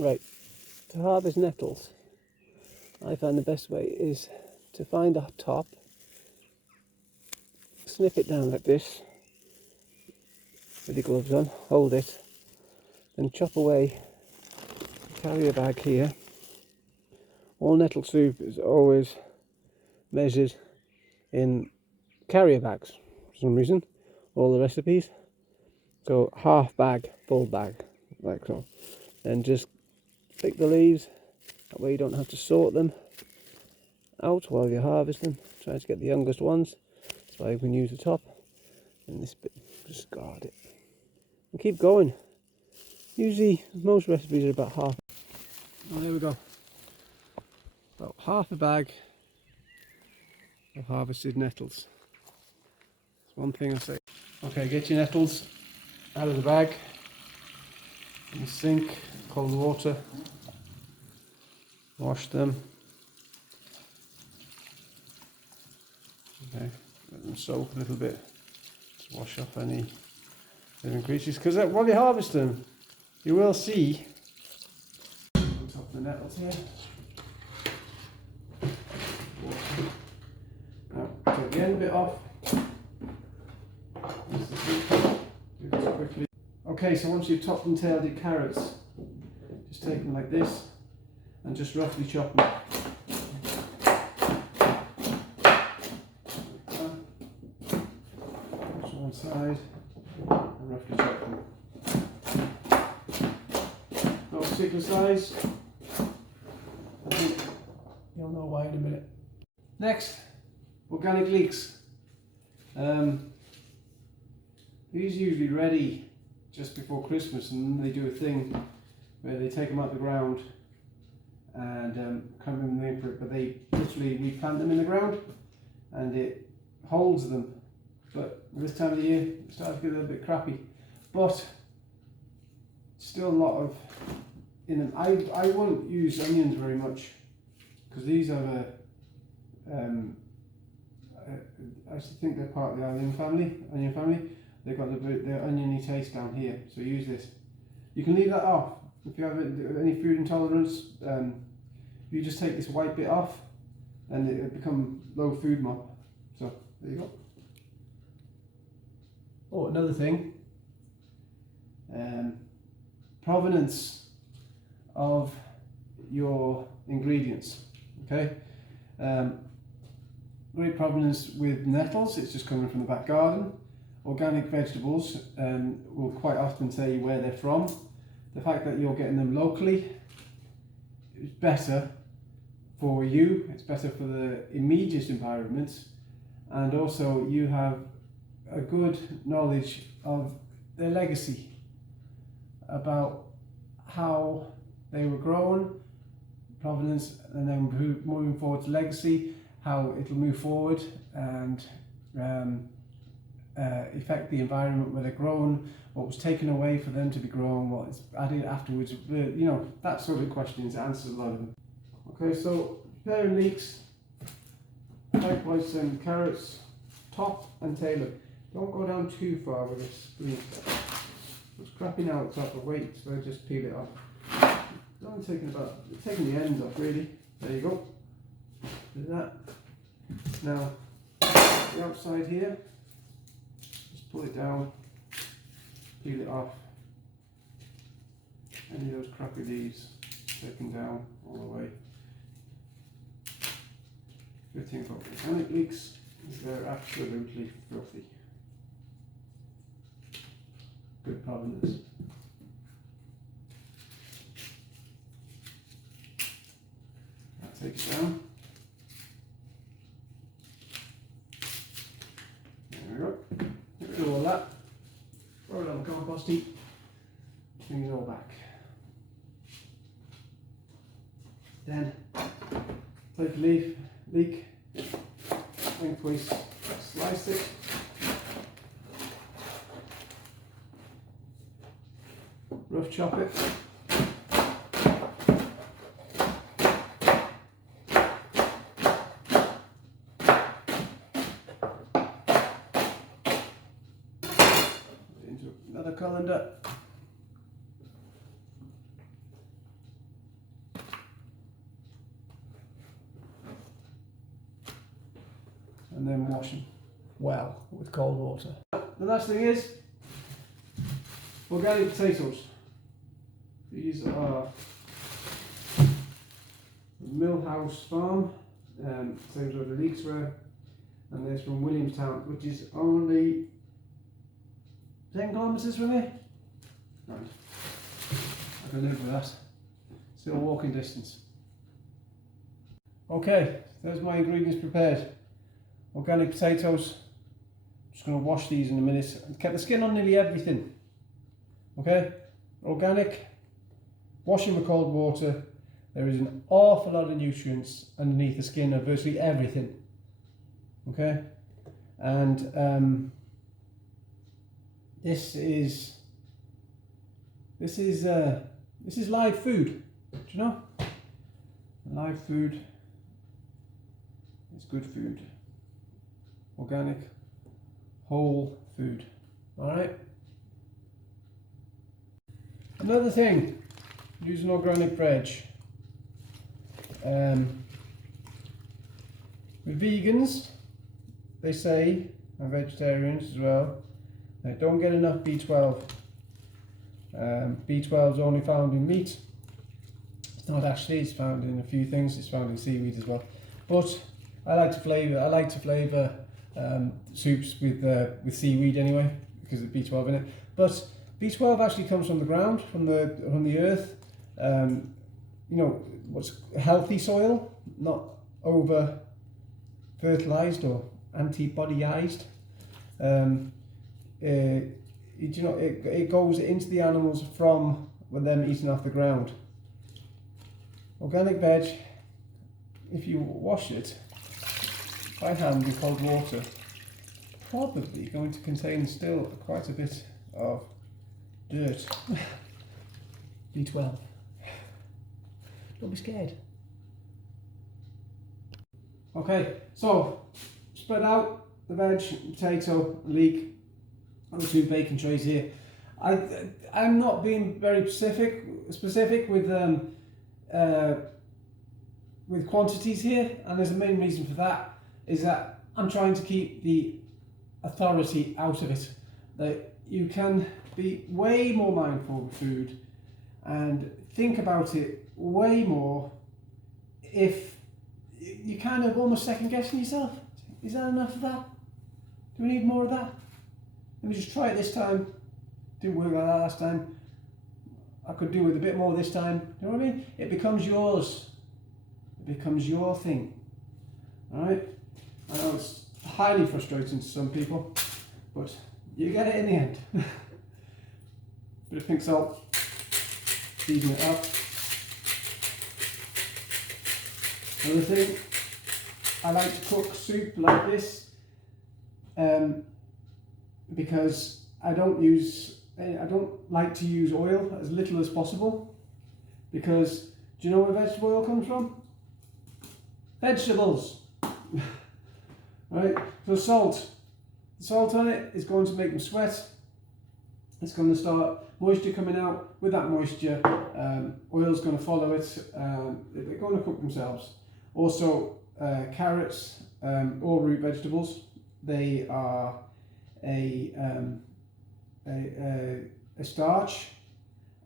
Right, to harvest nettles, I find the best way is to find a top, snip it down like this, with your gloves on, hold it, then chop away, carry a bag here. All nettle soup is always measured in carrier bags for some reason, all the recipes. So half bag, full bag, like so. Then just pick the leaves, that way you don't have to sort them out while you're harvesting. Try to get the youngest ones, that's why you can use the top. And this bit, just guard it. And keep going. Usually, most recipes are about half. Oh, there we go. About half a bag of harvested nettles. That's one thing I say. Okay, get your nettles out of the bag in the sink, cold water. Wash them. Okay, let them soak a little bit to wash off any living creatures. Because while you harvest them, you will see on top of the nettles here. Now, take the end bit off. Do this quickly. Okay, so once you've topped and tailed your carrots, just take them like this and just roughly chop them. Push one side and roughly chop them. No particular size. I think you'll know why in a minute. Next, organic leeks. These are usually ready just before Christmas, and they do a thing where they take them out of the ground and come in the for it, but they literally replant them in the ground and it holds them. But this time of the year it starts to get a little bit crappy, but still a lot of in them. I won't use onions very much because these are I actually think they're part of the onion family. They've got the oniony taste down here, so use this. You can leave that off if you have any food intolerance. You just take this white bit off, and it'll become low food mob. So there you go. Oh, another thing. Provenance of your ingredients. Okay. Great provenance with nettles. It's just coming from the back garden. Organic vegetables will quite often tell you where they're from. The fact that you're getting them locally is better for you, it's better for the immediate environment, and also you have a good knowledge of their legacy, about how they were grown, provenance, and then moving forward to legacy, how it'll move forward and affect the environment where they're grown, what was taken away for them to be grown, what is added afterwards, you know, that sort of questions, answers a lot of them. Okay, so preparing leeks, likewise carrots, top and tail it. Don't go down too far with this green stuff. It's crapping out top of weight, so I just peel it off. It's only taking the ends off really. There you go. Do that. Now, the outside here, just pull it down, peel it off. Any of those crappy leaves, taken down all the way. Good thing about organic leeks is they're absolutely filthy. Good provenance. That takes it down. There we go. Get rid of all that. Throw it on the compost heap. Bring it all back. Then take a leek, lengthways, slice it. Rough chop it. Into another colander. and then wash them well with cold water. The last thing is organic potatoes. These are Millhouse Farm, same sort of leeks were, and there's from Williamstown, which is only 10 kilometres from here. Right. I can live with that. Still walking distance. Okay, there's my ingredients prepared. Organic potatoes. Just going to wash these in a minute. Get the skin on nearly everything. Okay, organic. Wash them with cold water. There is an awful lot of nutrients underneath the skin of virtually everything. Okay, and this is live food. Do you know? Live food is good food. Organic, whole food. All right. Another thing, using organic bread. With vegans, they say, and vegetarians as well, they don't get enough B12. B12 is only found in meat. It's not actually, it's found in a few things, it's found in seaweed as well. But I like to flavour soups with seaweed anyway, because of B12 in it. But B12 actually comes from the ground, from the earth. You know, what's healthy soil, not over fertilized or antibodyized. You know, it goes into the animals from them eating off the ground. Organic veg, if you wash it by hand in cold water, probably going to contain still quite a bit of dirt. B12. Don't be scared. Okay, so spread out the veg, potato, leek on the 2 baking trays here. I'm not being very specific with quantities here, and there's a main reason for that is that I'm trying to keep the authority out of it. That you can be way more mindful of food and think about it way more if you kind of almost second guessing yourself. Is that enough of that? Do we need more of that? Let me just try it this time. Didn't work like that last time. I could do with a bit more this time. You know what I mean? It becomes yours. It becomes your thing. Alright? I know it's highly frustrating to some people, but you get it in the end. Bit of pink salt. Season it up. Another thing, I like to cook soup like this because I don't like to use oil, as little as possible, because do you know where vegetable oil comes from? Vegetables. Right? So the salt on it is going to make them sweat. It's going to start moisture coming out. With that moisture, oil's going to follow it. They're going to cook themselves. Also, carrots or root vegetables, they are a starch,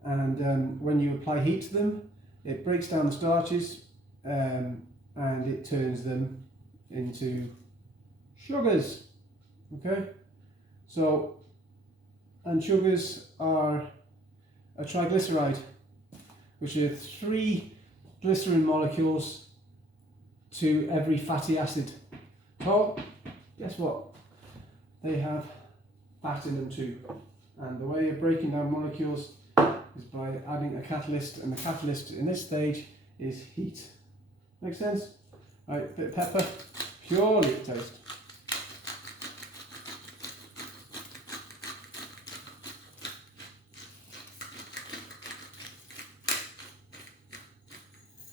and when you apply heat to them, it breaks down the starches and it turns them into sugars. Okay, so, and sugars are a triglyceride, which are 3 glycerin molecules to every fatty acid. So, guess what? They have fat in them too. And the way of breaking down molecules is by adding a catalyst, and the catalyst in this stage is heat. Make sense? Right, bit of pepper, purely for taste.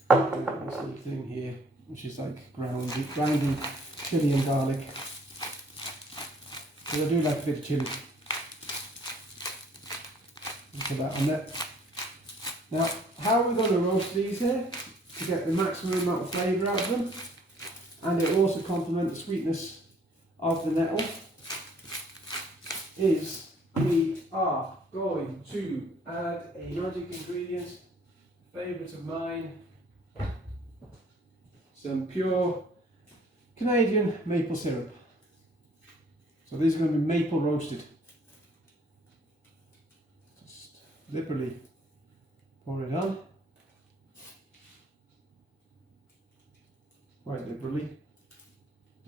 This little thing here, which is like grinding chili and garlic. Because I do like a bit of chili. Put that on there. Now, how are we going to roast these here to get the maximum amount of flavour out of them, and it will also complement the sweetness of the nettle is we are going to add a magic ingredient, favourite of mine, some pure Canadian maple syrup. So these are going to be maple roasted. Just liberally pour it on. Quite liberally.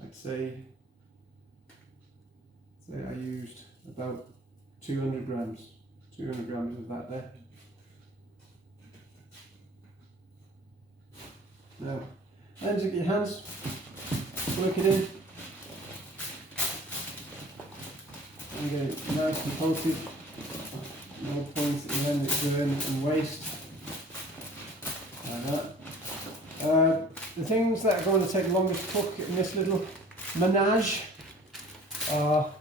I'd say I used about 200 grams of that there. Now, then take your hands, work it in, and get it nice and coated. No point in letting it burn and waste. Like that. The things that are going to take longer to cook in this little menage are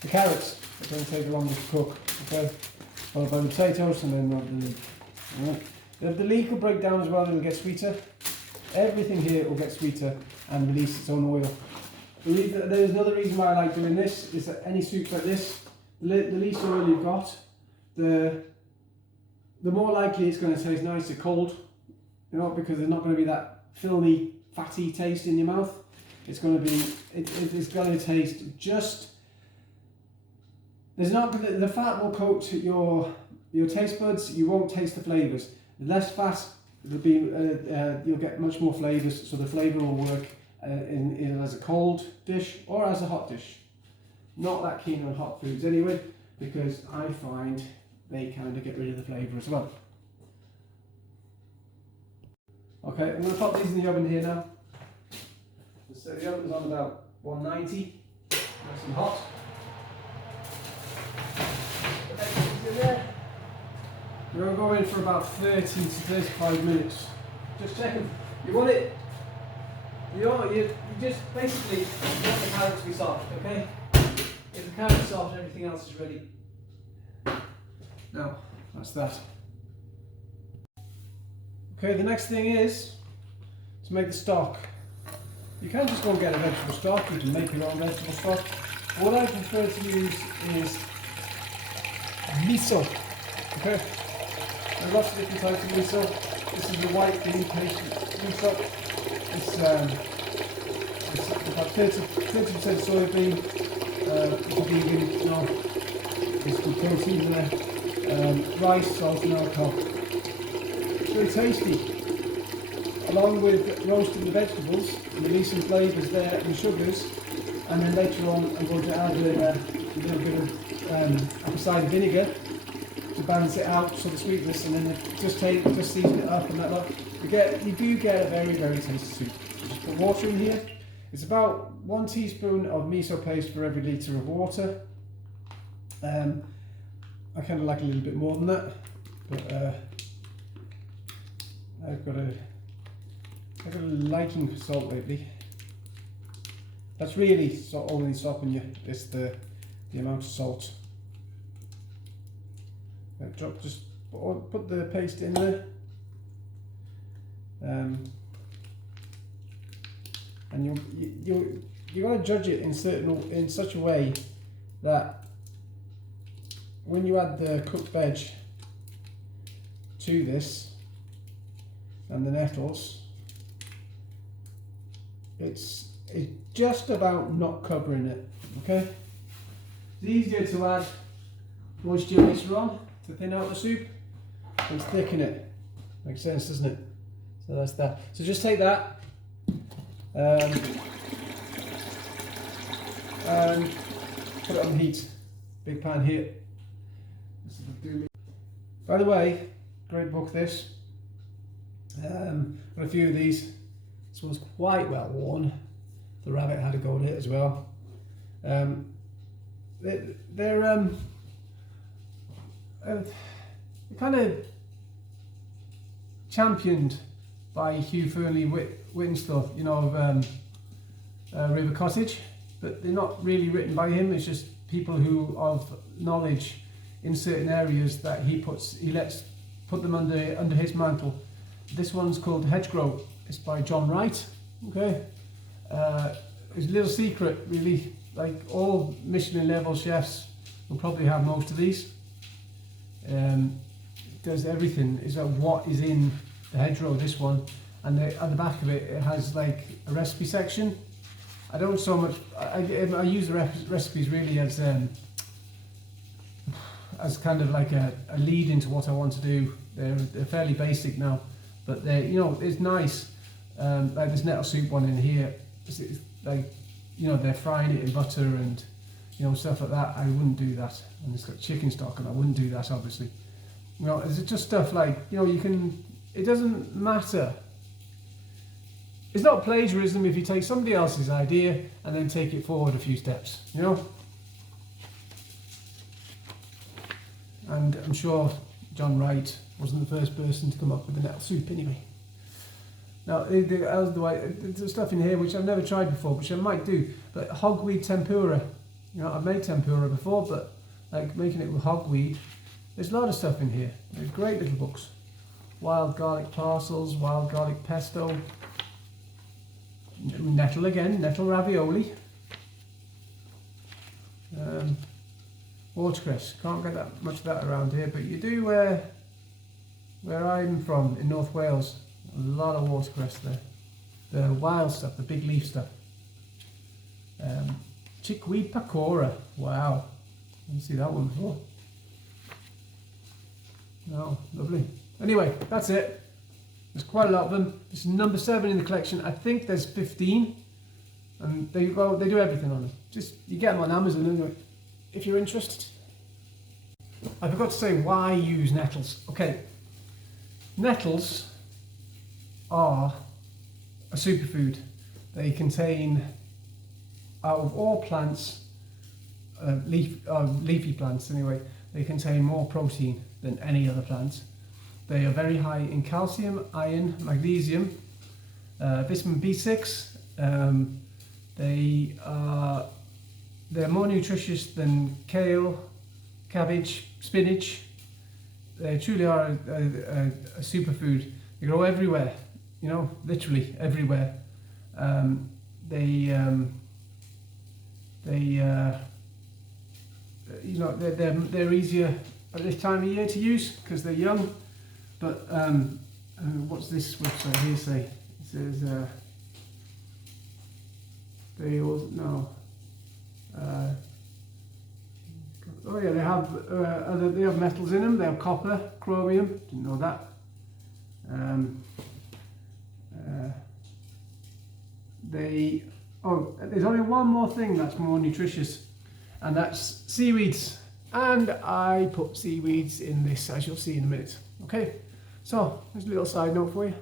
the carrots. They're going to take longer to cook. Okay, followed by the potatoes, and then the leek. Right. The leek will break down as well. It'll get sweeter. Everything here will get sweeter and release its own oil. There's another reason why I like doing this is that any soups like this, the least oil you've got, the more likely it's going to taste nicer cold. You know, because there's not going to be that filmy, fatty taste in your mouth. It's going to be, it's going to taste just. There's not the fat will coat your taste buds. You won't taste the flavors. Less fat, it'll be you'll get much more flavors. So the flavor will work in as a cold dish or as a hot dish. Not that keen on hot foods anyway, because I find they kind of get rid of the flavor as well. Okay, I'm going to pop these in the oven here now. So the oven's on about 190, nice and hot. In there. We're going to go in for about 30 to 35 minutes. Just checking. You want it, you just basically want the carrots to be soft, okay? If the carrot's soft, everything else is ready. Now, that's that. Okay, the next thing is to make the stock. You can just go and get a vegetable stock, you can make your own vegetable stock. What I prefer to use is miso. Okay, there are lots of different types of miso. This is the white bean paste miso. It's about 30% soybean, it's vegan, you know, there's good protein in there, rice, salt and alcohol. It's very tasty. Along with roasting the vegetables, releasing flavours there and sugars, and then later on I'm going to add a little bit of apple cider vinegar to balance it out, so the sweetness, and then just season it up and that lot. You do get a very, very tasty soup. So just put water in here. It's about 1 teaspoon of miso paste for every litre of water. I kind of like a little bit more than that, but I've got a liking for salt lately. That's really only stopping you. It's the amount of salt. Just put the paste in there, and you got to judge it in such a way that when you add the cooked veg to this and the nettles, it's just about not covering it. Okay, it's easier to add moisture later on to thin out the soup and thicken it. Makes sense, doesn't it? So that's that. So just take that and put it on the heat. Big pan here. By the way, great book this. Got a few of these. This one's quite well worn. The rabbit had a go at it as well. They're kind of championed by Hugh Fernley Whittingstall, you know, of River Cottage, but they're not really written by him. It's just people who of knowledge in certain areas that he lets put them under his mantle. This one's called Hedgerow. It's by John Wright. Okay, it's a little secret really, like all Michelin level chefs will probably have most of these. It does everything. It's like what is in the hedgerow, this one, and at the back of it, it has like a recipe section. I don't so much, I use the recipes really as kind of like a lead into what I want to do. They're fairly basic now, but they're, you know, it's nice. Like this nettle soup one in here, it's like, you know, they're frying it in butter and, you know, stuff like that. I wouldn't do that. And it's got chicken stock, and I wouldn't do that, obviously. You know, it's just stuff like, you know, you can, it doesn't matter. It's not plagiarism if you take somebody else's idea and then take it forward a few steps, you know? And I'm sure John Wright wasn't the first person to come up with the nettle soup anyway. Now, there's stuff in here which I've never tried before, which I might do, but hogweed tempura. You know, I've made tempura before, but like making it with hogweed, there's a lot of stuff in here. There's great little books. Wild garlic parcels, wild garlic pesto, nettle again, nettle ravioli, watercress. Can't get that much of that around here, but you do where I'm from in North Wales. A lot of watercress there. The wild stuff, the big leaf stuff. Chickweed pakora. Wow. I didn't see that one before. Oh, lovely. Anyway, that's it. There's quite a lot of them. This is number 7 in the collection. I think there's 15. And they do everything on them. Just, you get them on Amazon anyway, if you're interested. I forgot to say why use nettles. Okay. Nettles are a superfood. They contain, out of all plants, leafy plants anyway, they contain more protein than any other plant. They are very high in calcium, iron, magnesium, vitamin B6. They're more nutritious than kale, cabbage, spinach. They truly are a superfood. They grow everywhere, you know, literally everywhere. You know, they're easier at this time of year to use because they're young. But what's this website here say? It says they all no. Oh yeah, they have metals in them. They have copper, chromium. Didn't know that. There's only one more thing that's more nutritious, and that's seaweeds. And I put seaweeds in this, as you'll see in a minute. Okay, so there's a little side note for you.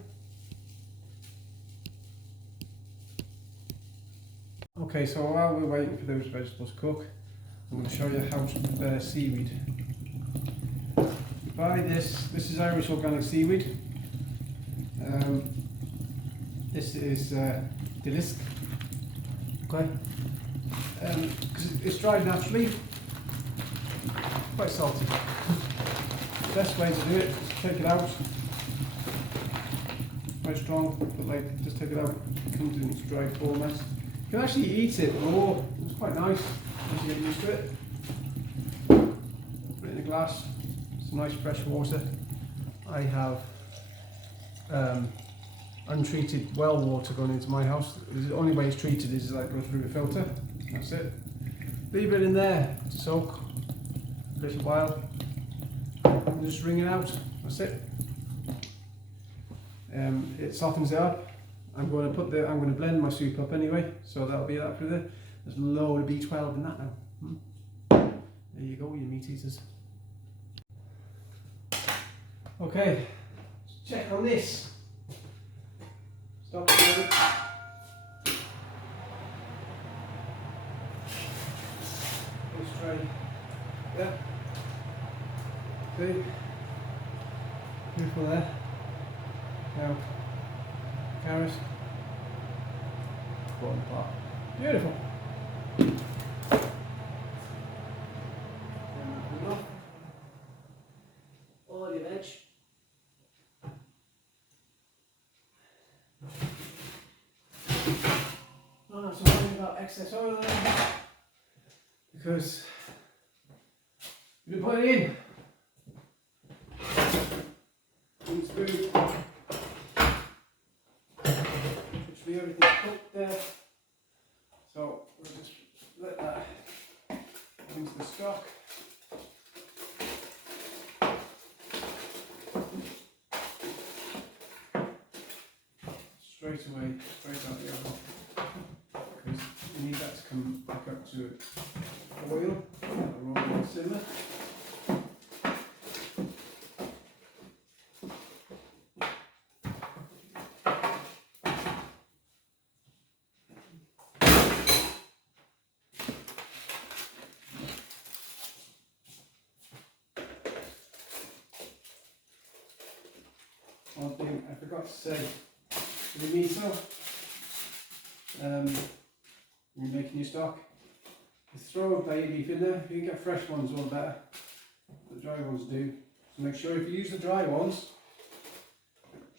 Okay, so while we're waiting for those vegetables to cook, I'm going to show you how to prepare seaweed. Buy this is Irish organic seaweed. This is Dilisk. Okay, because it's dried naturally, quite salty. The best way to do it is to take it out. Quite strong, but like just take it out. It comes in its dried format. You can actually eat it raw. It's quite nice once you get used to it. Put it in a glass. Some nice fresh water. I have untreated well water going into my house. The only way it's treated is like go through a filter. That's it. Leave it in there to soak a little while and just wring it out. That's it. It softens it up. I'm going to blend my soup up anyway, so that'll be that for there. There's a load of B12 in that now. There you go, you meat eaters. Okay, let's check on this. Stop it. This tray. Yeah. See? Beautiful there. Now, carrots. Bottom part. Beautiful. All your veg. I'm not so worried about got excess oil there because we put it in. Spoon. Literally everything's cooked there. So we'll just let that into the stock. Straight away, straight out the oven. Because you need that to come back up to oil, rather than simmer. One thing I forgot to say, for the miso, when you're making your stock, you throw a bay leaf in there. You can get fresh ones all better, the dry ones do. So make sure if you use the dry ones,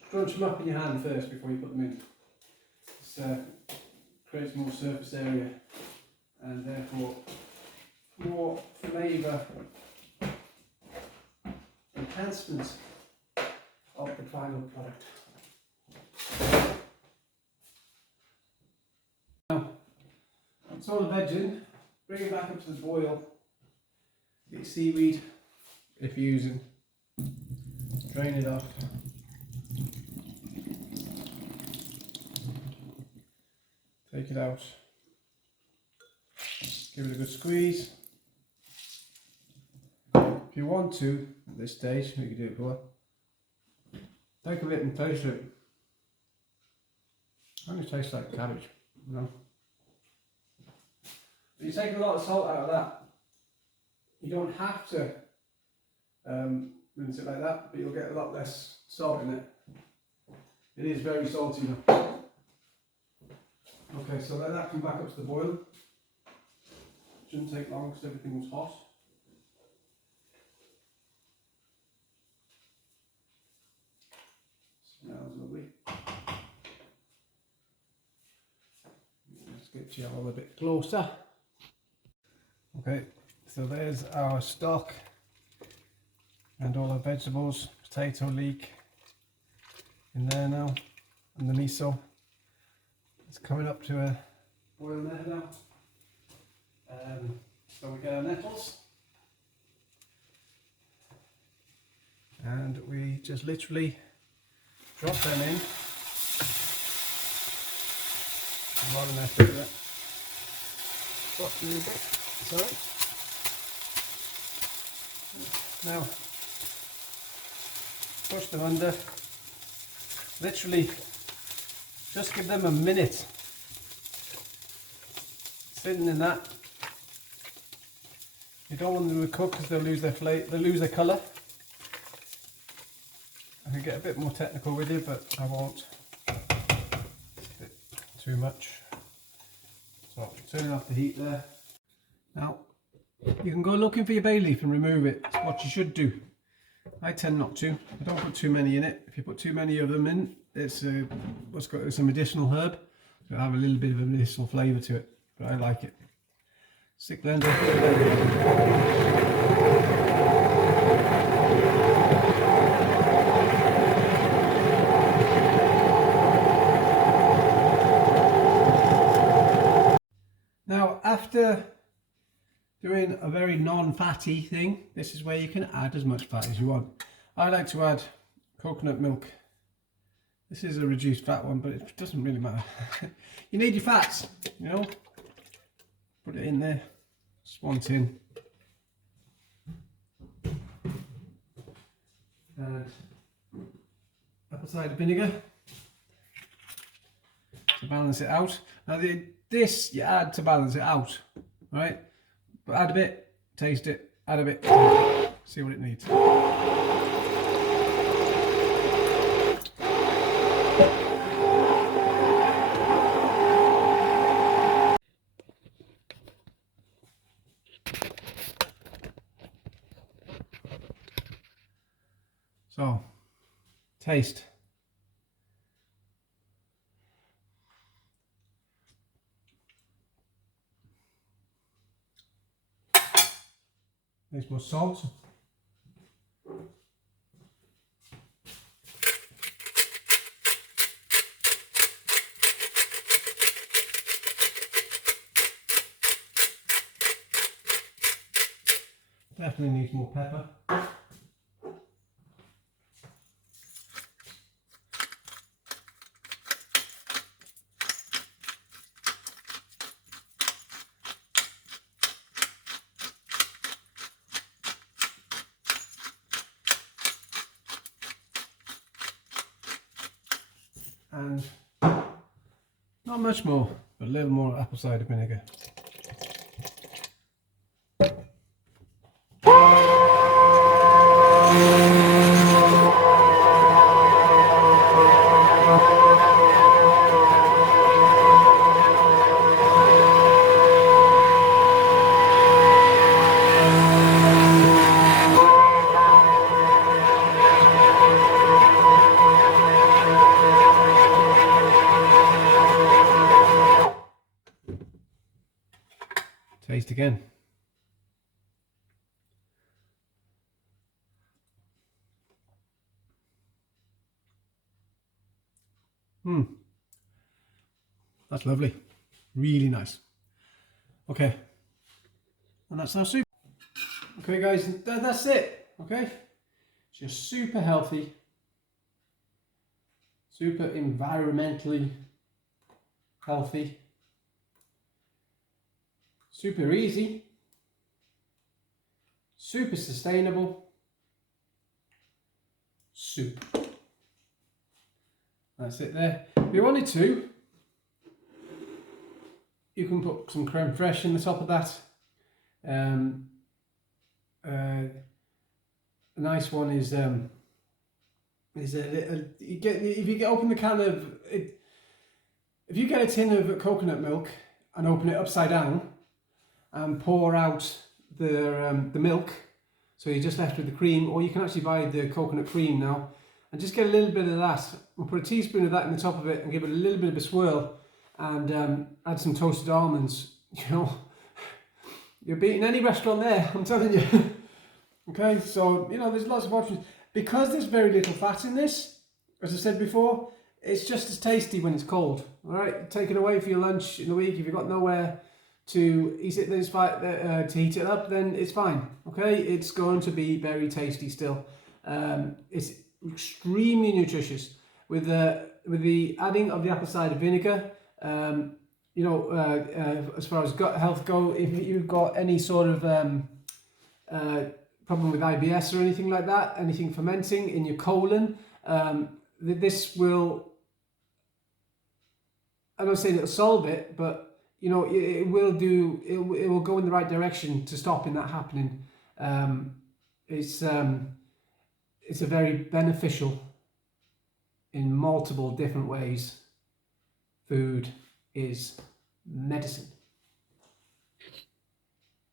crunch them up in your hand first before you put them in. This creates more surface area and therefore more flavour enhancement of the final product. Now, that's all the veg in. Bring it back up to the boil. Get your seaweed, if you're using, drain it off. Take it out. Give it a good squeeze. If you want to, at this stage, you can do it for. Take a bit and taste it. Only tastes like cabbage, you know. But you take a lot of salt out of that. You don't have to rinse it like that, but you'll get a lot less salt in it. It is very salty though. Okay, so let that come back up to the boil. Shouldn't take long because everything was hot. Smells lovely. Let's get you all a bit closer. Okay, so there's our stock and all our vegetables, potato leek in there now, and the miso. It's coming up to a boil there now. So we get our nettles, and we just literally drop them in. A lot of effort there. Drop them in a bit. Sorry. Now push them under. Literally just give them a minute sitting in that. You don't want them to cook because they'll lose their flavor, they'll lose their colour. I can get a bit more technical with you, but I won't. It's a bit too much. So turning off the heat there. Now you can go looking for your bay leaf and remove it. It's what you should do. I tend not to. I don't put too many in it. If you put too many of them in, it's what's got some additional herb. So it'll have a little bit of an additional flavour to it. But I like it. Stick blender. Now, after doing a very non-fatty thing, this is where you can add as much fat as you want. I like to add coconut milk. This is a reduced fat one, but it doesn't really matter. You need your fats, you know. Put it in there, just one tin. And apple cider vinegar to balance it out. Now this you add to balance it out, right? But add a bit, taste it, add a bit, see what it needs. So, taste. Nice more salt. Definitely needs more pepper. And not much more, but a little more apple cider vinegar. Taste again. That's lovely. Really nice. Okay. And that's our soup. Okay guys, that's it. Okay. It's just super healthy. Super environmentally healthy. Super easy. Super sustainable. Soup. That's it there. If you wanted to, you can put some creme fraiche in the top of that. A nice one is a little, if you open the can of it, if you get a tin of coconut milk and open it upside down and pour out the milk, so you're just left with the cream, or you can actually buy the coconut cream now, and just get a little bit of that and put a teaspoon of that in the top of it and give it a little bit of a swirl, and add some toasted almonds. You know, you're beating any restaurant there, I'm telling you. Okay, so you know there's lots of options. Because there's very little fat in this, as I said before, it's just as tasty when it's cold. All right, take it away for your lunch in the week. If you've got nowhere to eat it, to heat it up, then it's fine. Okay, it's going to be very tasty still. It's extremely nutritious with the adding of the apple cider vinegar. You know, as far as gut health go, if you've got any sort of problem with IBS or anything like that, anything fermenting in your colon, this will, I'm not saying it'll solve it, but you know it will go in the right direction to stopping that happening. It's a very beneficial in multiple different ways. Food is medicine.